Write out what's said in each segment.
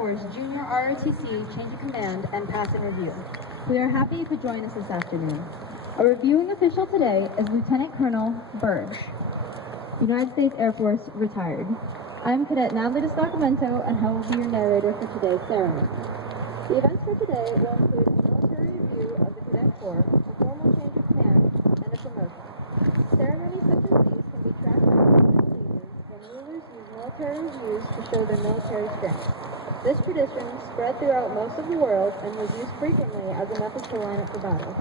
Force Junior ROTC Change of Command and Pass and Review. We are happy you could join us this afternoon. Our reviewing official today is Lieutenant Colonel Burge, United States Air Force, retired. I am Cadet Natalie DeSacramento, and I will be your narrator for today's ceremony. The events for today will include a military review of the Cadet Corps, a formal change of command, and a promotion. Ceremonies such as these can be tracked by religious leaders when rulers use military reviews to show their military strength. This tradition spread throughout most of the world and was used frequently as a method to line up for battle.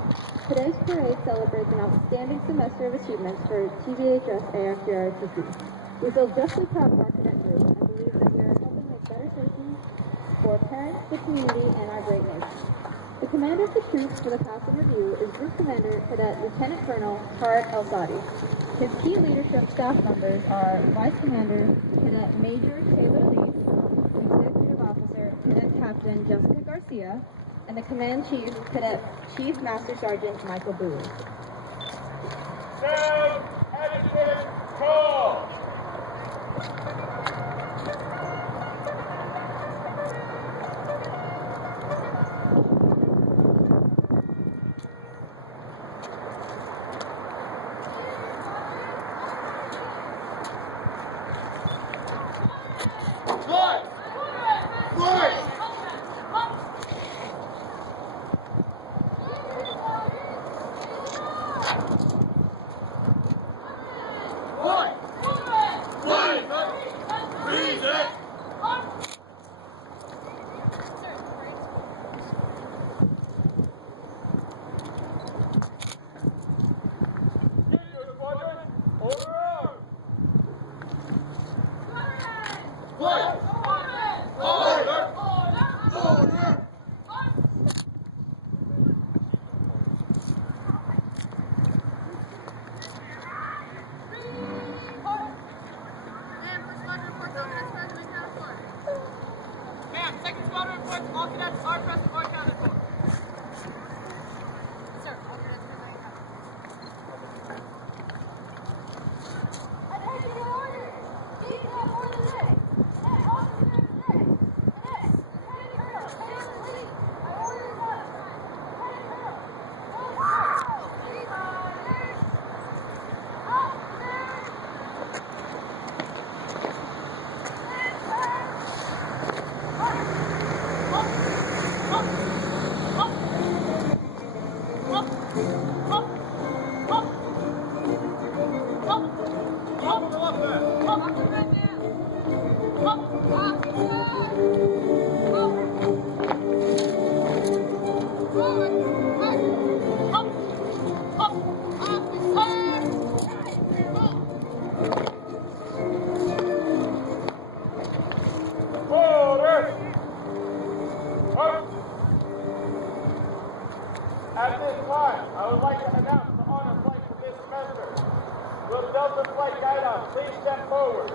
Today's parade celebrates an outstanding semester of achievements for TVHS JROTC. We feel justly proud of our cadet group and believe that we are helping make better citizens for parents, the community, and our great nation. The commander of the troops for the Pass and Review is Group Commander Cadet Lieutenant Colonel Tariq El-Sadi. His key leadership staff members are Vice Commander Cadet Major Taylor Lee, Executive Officer Cadet Captain Jessica Garcia, and the Command Chief Cadet Chief Master Sergeant Michael Bowie. Sound, adjective, call! At this time, I would like to announce the honor flight for this semester. Will Delta Flight Guidon please step forward?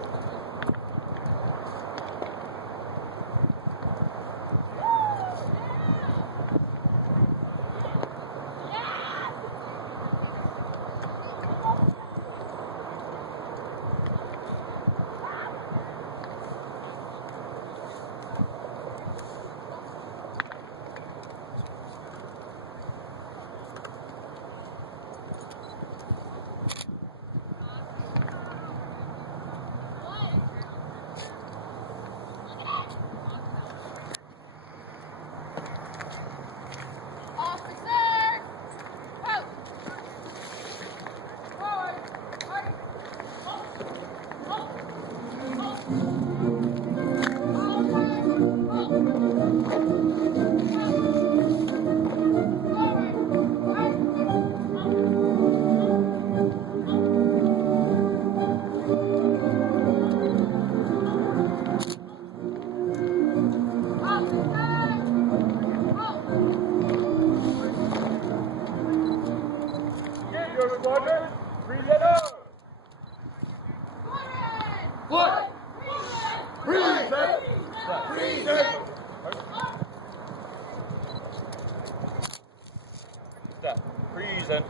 Present.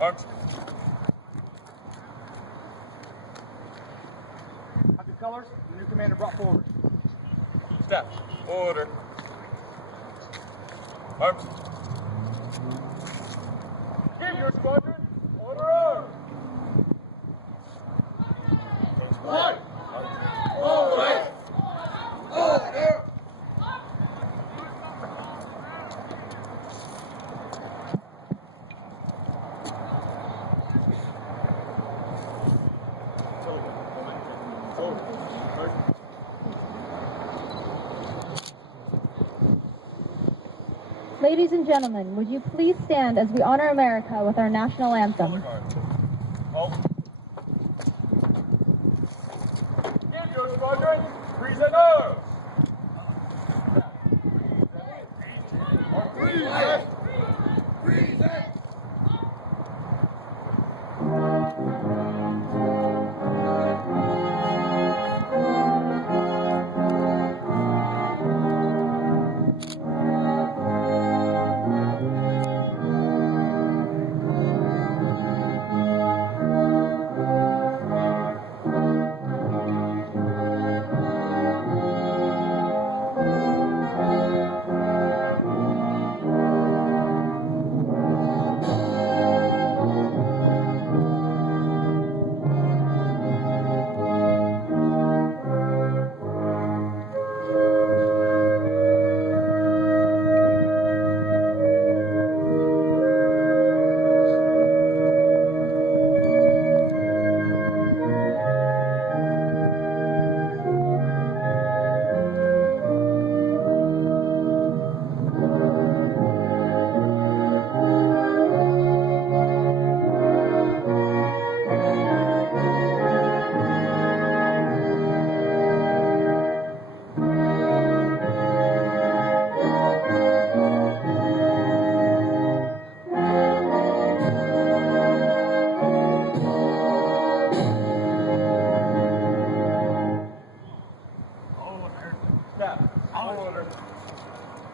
Arms. Have your colors, the new commander brought forward. Step. Order. Arms. Give your squadron order. One. Order. Order. Ladies and gentlemen, would you please stand as we honor America with our national anthem? Give your squadron prisoner. Present. Present.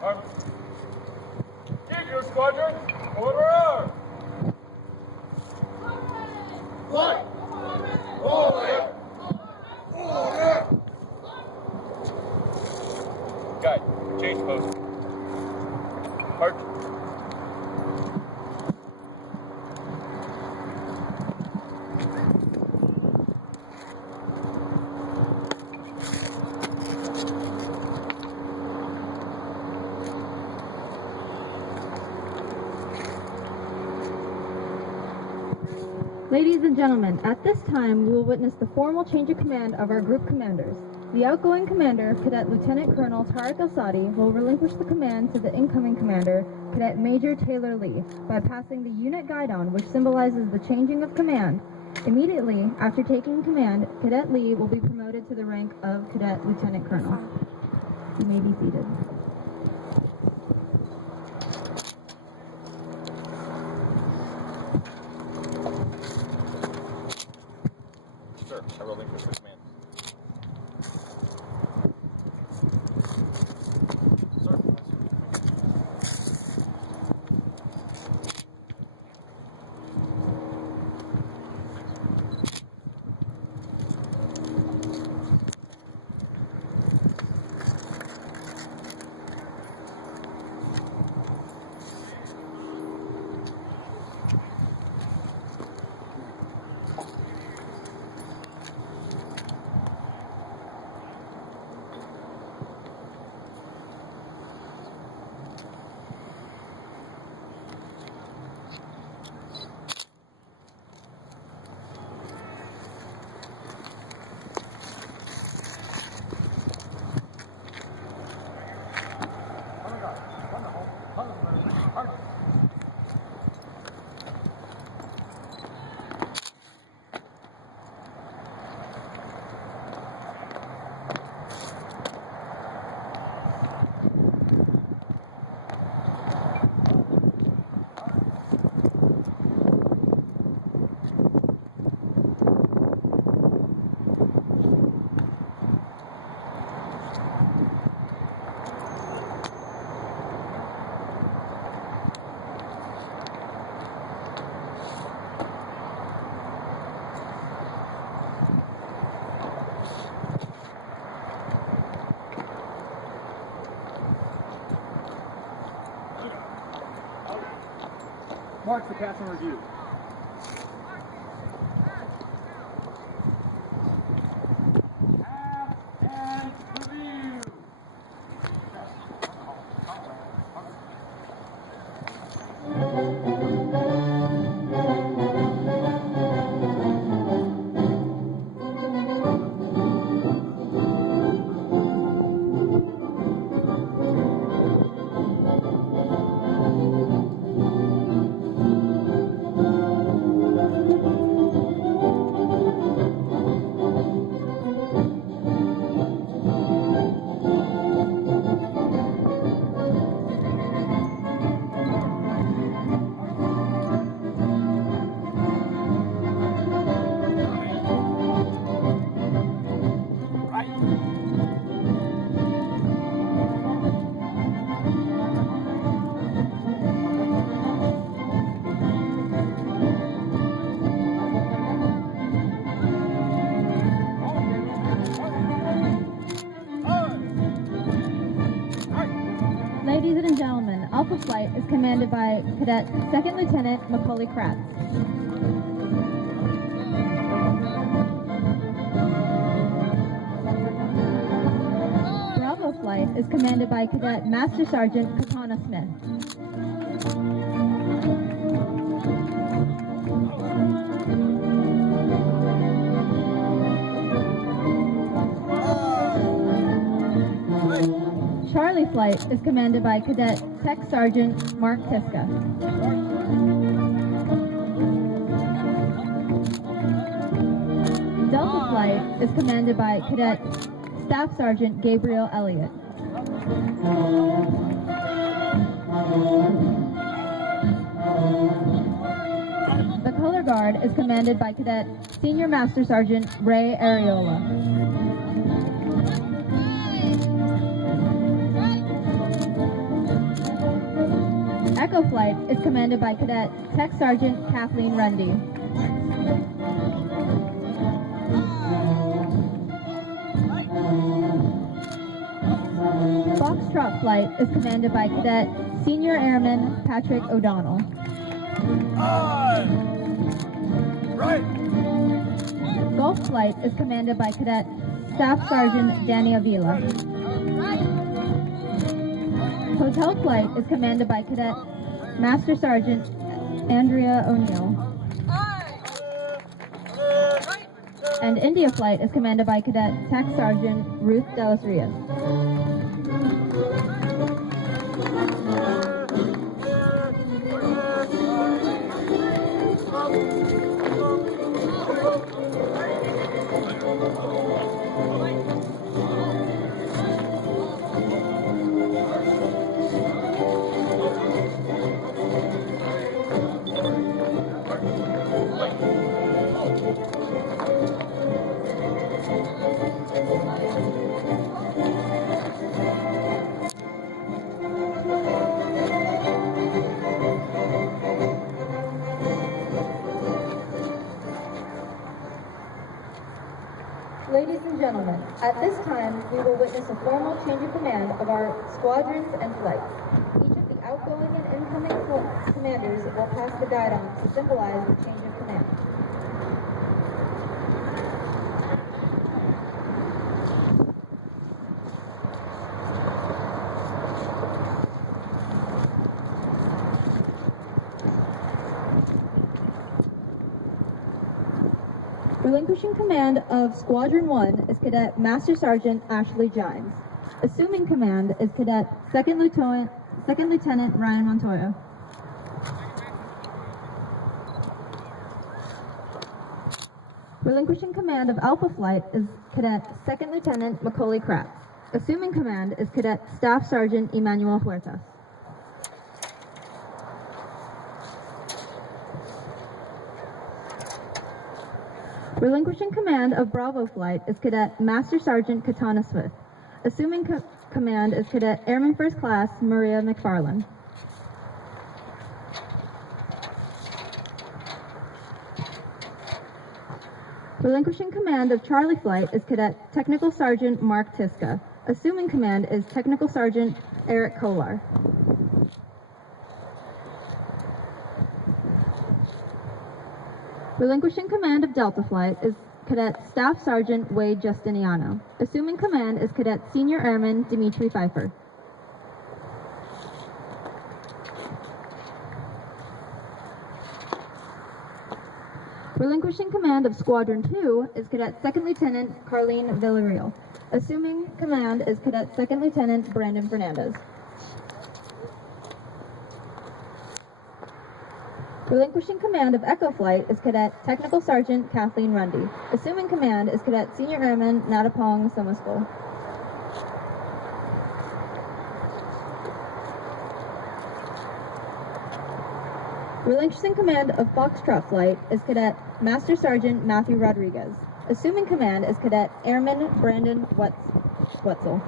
Order. Give your squadron order. One. Order. Order. Guy, change post. March. Ladies and gentlemen, at this time, we will witness the formal change of command of our group commanders. The outgoing commander, Cadet Lieutenant Colonel Tariq El-Sadi, will relinquish the command to the incoming commander, Cadet Major Taylor Lee, by passing the unit guidon, which symbolizes the changing of command. Immediately after taking command, Cadet Lee will be promoted to the rank of Cadet Lieutenant Colonel. You may be seated. Sir, I relinquish the command. Sir. marks the pass and review. Pass and review. Ladies and gentlemen, Alpha Flight is commanded by Cadet Second Lieutenant Macaulay Kratz. Bravo Flight is commanded by Cadet Master Sergeant Katana Smith. Charlie Flight is commanded by Cadet Tech Sergeant Mark Tiska. Delta Flight is commanded by Cadet Staff Sergeant Gabriel Elliott. The Color Guard is commanded by Cadet Senior Master Sergeant Ray Areola. Echo Flight is commanded by Cadet Tech Sergeant Kathleen Rundy. Foxtrot Flight is commanded by Cadet Senior Airman Patrick O'Donnell. Golf Flight is commanded by Cadet Staff Sergeant Danny Avila. Hotel Flight is commanded by Cadet Master Sergeant Andrea O'Neill. And India Flight is commanded by Cadet Tech Sergeant Ruth Delas Rios. Ladies and gentlemen, at this time, we will witness a formal change of command of our squadrons and flights. Each of the outgoing and incoming commanders will pass the guidon to symbolize the change of command. Relinquishing command of Squadron 1 is Cadet Master Sergeant Ashley Gimes. Assuming command is Cadet Second Lieutenant Ryan Montoya. Relinquishing command of Alpha Flight is Cadet Second Lieutenant Macaulay Kratz. Assuming command is Cadet Staff Sergeant Emmanuel Huertas. Relinquishing command of Bravo Flight is Cadet Master Sergeant Katana Smith. Assuming command is Cadet Airman First Class Maria McFarland. Relinquishing command of Charlie Flight is Cadet Technical Sergeant Mark Tiska. Assuming command is Technical Sergeant Eric Kolar. Relinquishing command of Delta Flight is Cadet Staff Sergeant Wade Justiniano. Assuming command is Cadet Senior Airman Dimitri Pfeiffer. Relinquishing command of Squadron 2 is Cadet Second Lieutenant Carlene Villarreal. Assuming command is Cadet Second Lieutenant Brandon Fernandez. Relinquishing command of Echo Flight is Cadet Technical Sergeant Kathleen Rundy. Assuming command is Cadet Senior Airman Natapong Somaskol. Relinquishing command of Foxtrot Flight is Cadet Master Sergeant Matthew Rodriguez. Assuming command is Cadet Airman Brandon Wetzel.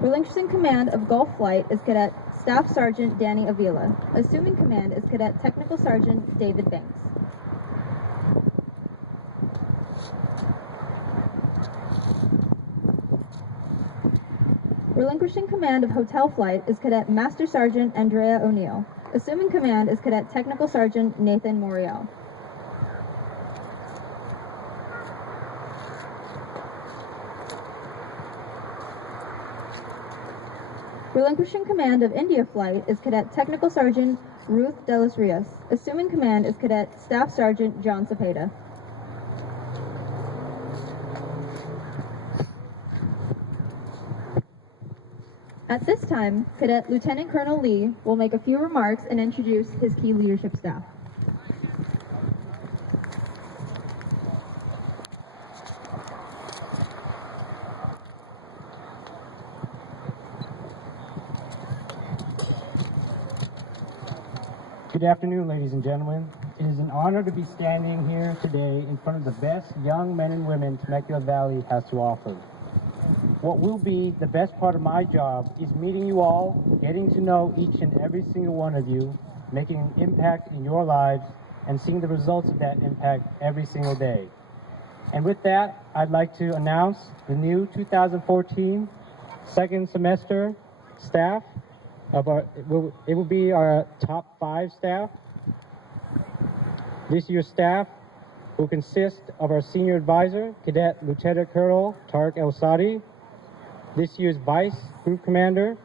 Relinquishing command of Gulf Flight is Cadet Staff Sergeant Danny Avila. Assuming command is Cadet Technical Sergeant David Banks. Relinquishing command of Hotel Flight is Cadet Master Sergeant Andrea O'Neill. Assuming command is Cadet Technical Sergeant Nathan Morial. Relinquishing command of India Flight is Cadet Technical Sergeant Ruth Delos Rios. Assuming command is Cadet Staff Sergeant John Cepeda. At this time, Cadet Lieutenant Colonel Lee will make a few remarks and introduce his key leadership staff. Good afternoon, ladies and gentlemen. It is an honor to be standing here today in front of the best young men and women Temecula Valley has to offer. What will be the best part of my job is meeting you all, getting to know each and every single one of you, making an impact in your lives, and seeing the results of that impact every single day. And with that, I'd like to announce the new 2014 second semester staff of it will be our top 5 staff. This year's staff will consist of our senior advisor, Cadet Lieutenant Colonel Tariq El Sadi, this year's vice group commander,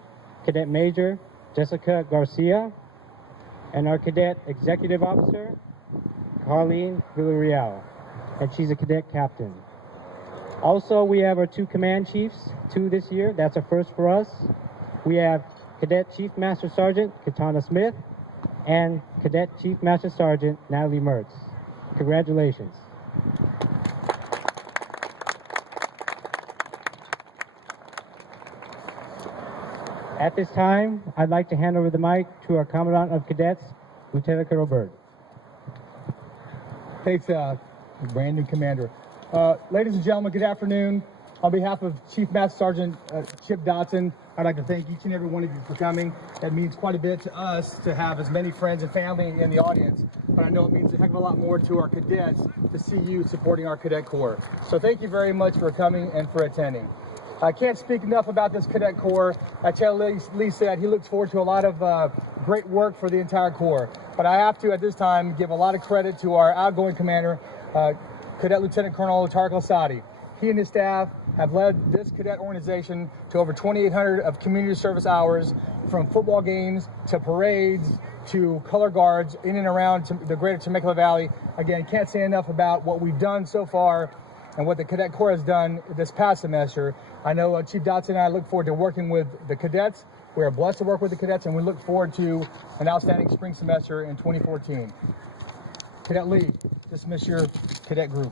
Cadet Major Jessica Garcia, and our cadet executive officer, Carlene Villarreal, and she's a cadet captain. Also, we have our 2 command chiefs, 2 this year. That's a first for us. We have Cadet Chief Master Sergeant Katana Smith and Cadet Chief Master Sergeant Natalie Mertz. Congratulations. At this time, I'd like to hand over the mic to our Commandant of Cadets, Lieutenant Colonel Byrd. Thanks, Brandon Commander. Ladies and gentlemen, good afternoon. On behalf of Chief Master Sergeant Chip Dotson, I'd like to thank each and every one of you for coming. That means quite a bit to us to have as many friends and family in the audience, but I know it means a heck of a lot more to our cadets to see you supporting our Cadet Corps. So thank you very much for coming and for attending. I can't speak enough about this Cadet Corps. I tell Lee said he looks forward to a lot of great work for the entire Corps. But I have to, at this time, give a lot of credit to our outgoing commander, Cadet Lieutenant Colonel Tariq El Sadi. He and his staff have led this cadet organization to over 2,800 of community service hours, from football games to parades to color guards in and around the greater Temecula Valley. Again, can't say enough about what we've done so far and what the Cadet Corps has done this past semester. I know Chief Dotson and I look forward to working with the cadets. We are blessed to work with the cadets, and we look forward to an outstanding spring semester in 2014. Cadet Lee, dismiss your cadet group.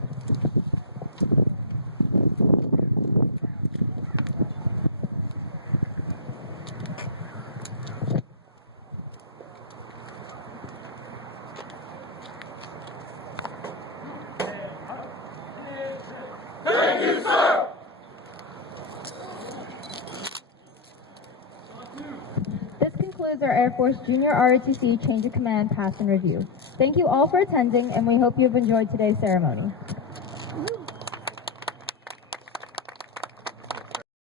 Our Air Force Junior ROTC Change of Command Pass and Review. Thank you all for attending, and we hope you have enjoyed today's ceremony.